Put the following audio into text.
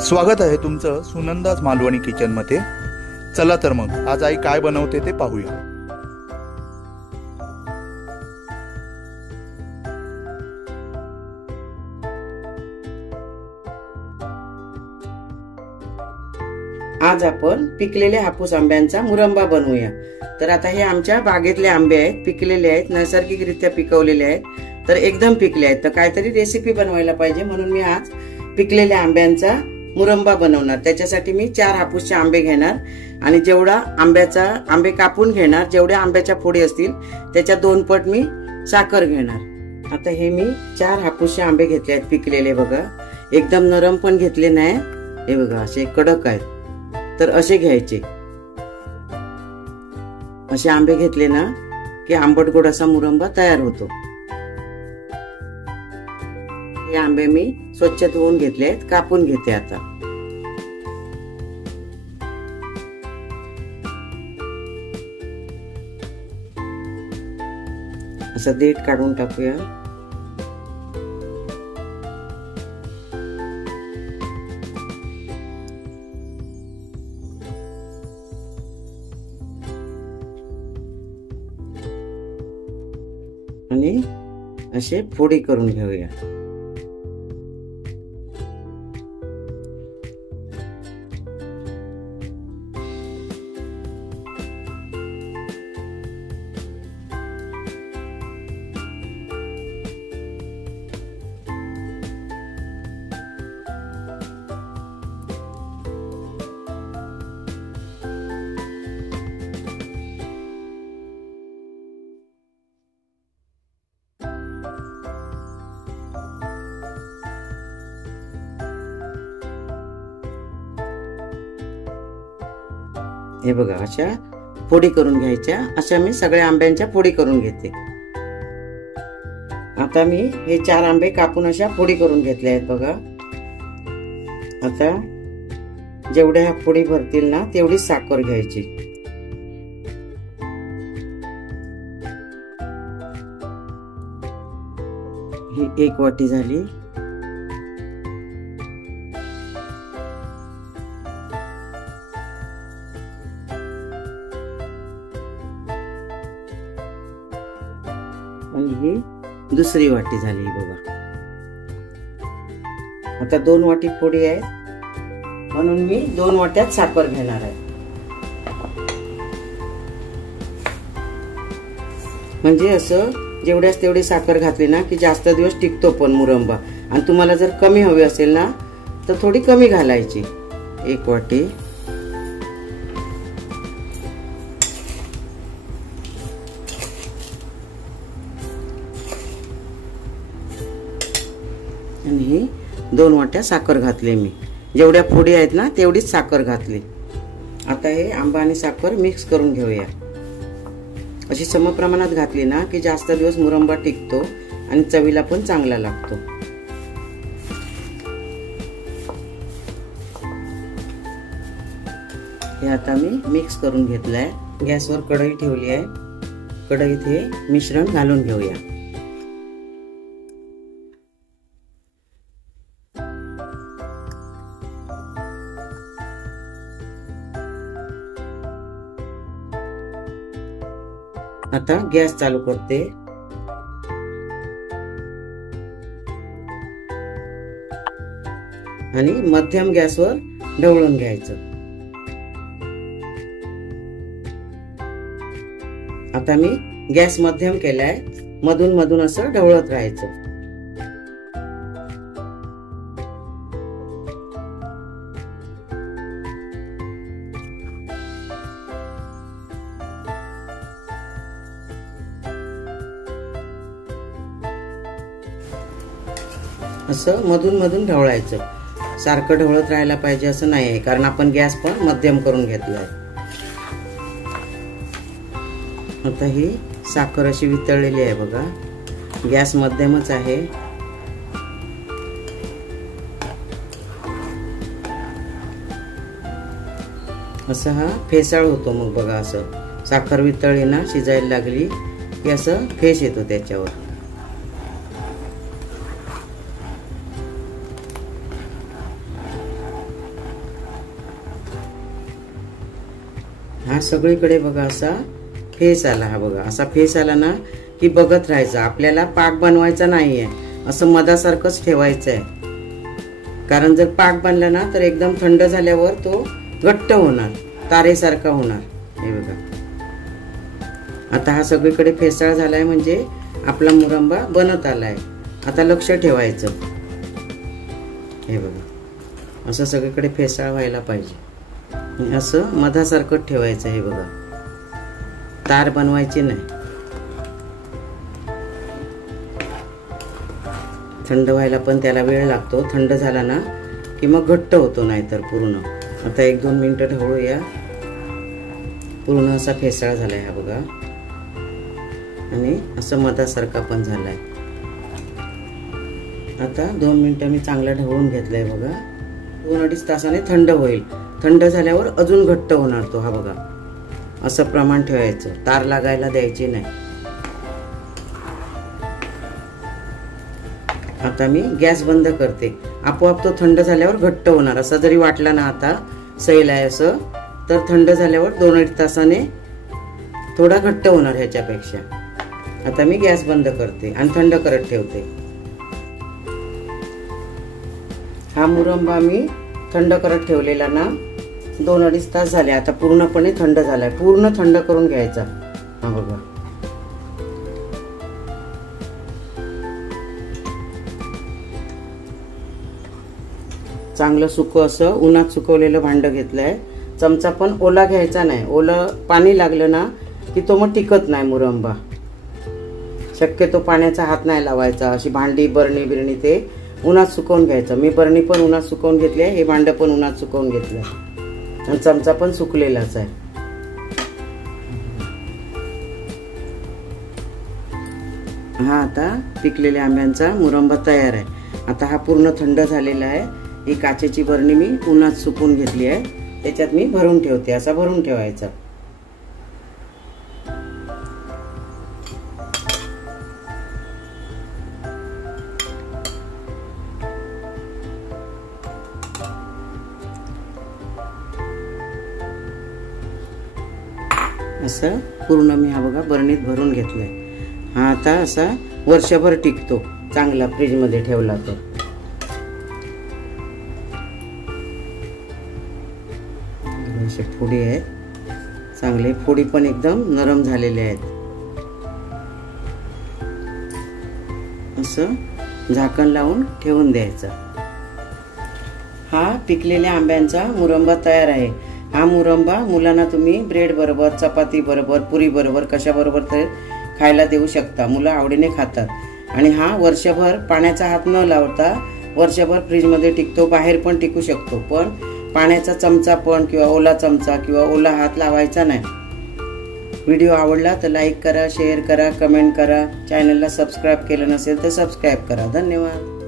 स्वागत आहे तुमचं सुनंदाज मालवणी किचन मध्ये। चला तर मग आज आई काय बनवते ते पाहूया। आज आपण पिकलेल्या हापूस आंब्यांचा मुरंबा बनवूया। तर आता हे आमच्या बागेतले आंबे आहेत, पिकलेले आहेत, नैसर्गिकरित्या पिकवलेले आहेत, तर एकदम पिकले आहेत। तर काहीतरी रेसिपी बनवायला पाहिजे म्हणून मी आज पिकलेल्या आंब्यांचा मुरंबा बनवणार। त्याच्यासाठी मी 4 हापूसचे आंबे घेणार आणि जेवढा आंबे कापून घेणार, जेवढ्या आंब्याच्या फोडी असतील त्याच्या 2 पट मी साखर घेणार। आता हे मी 4 हापूसचे आंबे घेतले आहेत, पिकलेले बघा, एकदम नरम पण घेतले नाही, हे बघा असे कडक आहेत। तर असे घ्यायचे, असे आंबे घेतले ना की आंबट गोड असा मुरंबा तयार होतो। हे आंबे मी स्वच्छ धुवून घेतले आहेत, कापून घेते आता। असं देठ काढून टाकूया। आणि असे फोडी करून घेऊया। हे बघा अशा फोडी करून घ्यायच्या। अशा मी सगळ्या आंब्यांच्या फोडी करून घेते। आता मी हे 4 आंबे कापून अशा फोडी करून घेतले आहेत बघा। आता जेवढ्या ह्या फोडी भरतील ना तेवढीच साखर घ्यायची। ही 1 वाटी झाली। आणि ही दुसरी वाटी झाली बघा। आता 2 वाटी फोडी आहेत म्हणून मी 2 वाट्यात साखर घेणार आहे। म्हणजे असं जेवढ्याच तेवढी साखर घातली ना की जास्त दिवस टिकतो पण मुरंबा। आणि तुम्हाला जर कमी हवी असेल ना तर थोडी कमी घालायची, 1 वाटी। आणि ही 2 वाट्या साखर घातली मी। जेवढ्या फोडी आहेत ना तेवढीच साखर घातली। आता हे आंबा आणि साखर मिक्स करून घेऊया। अशी समप्रमाणात घातली ना की जास्त दिवस मुरंबा टिकतो आणि चवीला पण चांगला लागतो। हे आता मी मिक्स करून घेतलंय। गॅसवर कढई ठेवली आहे, कढईत हे मिश्रण घालून घेऊया। आता गॅस चालू करते आणि मध्यम गॅसवर ढवळून घ्यायचं। आता मी गॅस मध्यम केलाय, मधून मधून असं ढवळत राहायचं। असं मधून मधून ढवळायचं, सारखं ढवळत राहायला पाहिजे असं नाही आहे, कारण आपण गॅस पण मध्यम करून घेतलाय। आता ही साखर अशी वितळलेली आहे बघा, गॅस मध्यमच आहे। असं हा फेसाळ होतो मग बघा, असं साखर वितळली ना, शिजायला लागली की असं फेस येतो त्याच्यावर। हा सगळीकडे बघा असा फेस आला. हा बघा असा फेस आला ना की बघत राहायचं. आपल्याला पाक बनवायचा नाहीये, असं मधासारखंच ठेवायचं आहे. कारण जर पाक बनला ना तर एकदम थंड झाल्यावर तो घट्ट होणार, तारेसारखा होणार. हे बघा आता हा सगळीकडे फेसाळ झालाय म्हणजे आपला मुरंबा बनत आलाय. आता लक्ष ठेवायचं. हे बघा असं सगळीकडे फेसाळ व्हायला पाहिजे. असं मधासारखं ठेवायचं. हे बघा तार बनवायची नाही. थंड व्हायला पण त्याला वेळ लागतो. थंड झाला ना की मग घट्ट होतो, नाहीतर पूर्ण. आता 1-2 मिनिटं ढवळूया. पूर्ण असा फेसाळ झालाय हा बघा, आणि असं मधासारखा पण झालाय. आता 2 मिनिटं मी चांगला ढवळून घेतलाय बघा. 2-2.5 तासाने थंड होईल. थंड झाल्यावर अजून घट्ट होणार तो. हा बघा असं प्रमाण ठेवायचं, तार लागायला द्यायची नाही. आता मी गॅस बंद करते. आपोआप तो थंड झाल्यावर घट्ट होणार. असं जरी वाटला ना आता सैल आहे असं, तर थंड झाल्यावर 2-2.5 तासाने थोडा घट्ट होणार ह्याच्यापेक्षा. आता मी गॅस बंद करते आणि थंड करत ठेवते. हा मुरंबा मी थंड करत ठेवलेला ना 2-2.5 तास झाले. आता पूर्णपणे थंड झालाय. पूर्ण थंड करून घ्यायचा. हा बघा चांगलं सुकं असं उन्हात सुकवलेलं भांड घेतलंय. चमचा पण ओला घ्यायचा नाही. ओलं पाणी लागलं ना की तो मग टिकत नाही मुरंबा. शक्यतो पाण्याचा हात नाही लावायचा. अशी भांडी बरणी बिरणी ते उन्हात सुकवून घ्यायचं. मी बरणी पण उन्हात सुकवून घेतली आहे. हे भांड पण उन्हात सुकवून घेतलंय आणि चमचा पण सुकलेलाच आहे. हा आता पिकलेल्या आंब्यांचा मुरंबा तयार आहे. आता हा पूर्ण थंड झालेला आहे. ही काचेची बरणी मी उन्हात सुकवून घेतली आहे. त्याच्यात मी भरून ठेवते. असा भरून ठेवायचा. असं पूर्ण मी हा बघा बरणीत भरून घेतलाय. हा आता असा वर्षभर टिकतो चांगला फ्रीज मध्ये ठेवला तर. असे फोडी आहेत चांगले. फोडी पण एकदम नरम झालेले आहेत. असं झाकण लावून ठेवून द्यायचं. हा पिकलेल्या आंब्यांचा मुरंबा तयार आहे. हा मुरंबा मुलांना तुम्ही ब्रेड बरोबर, चपाती बरोबर, पुरी बरोबर, कशा बरोबर तर खायला देऊ शकता. मुलं आवडीने खातात. आणि हा वर्षभर पाण्याचा हात न लावता वर्षभर फ्रीज मध्ये टिकतो. बाहेर पण टिकू शकतो. पण पाण्याचा चमचा पण किंवा ओला चमचा किंवा ओला हात लावायचा नाही. व्हिडिओ आवडला तर लाईक करा, शेअर करा, कमेंट करा. चॅनलला सबस्क्राईब केलं नसेल तर सबस्क्राईब करा. धन्यवाद.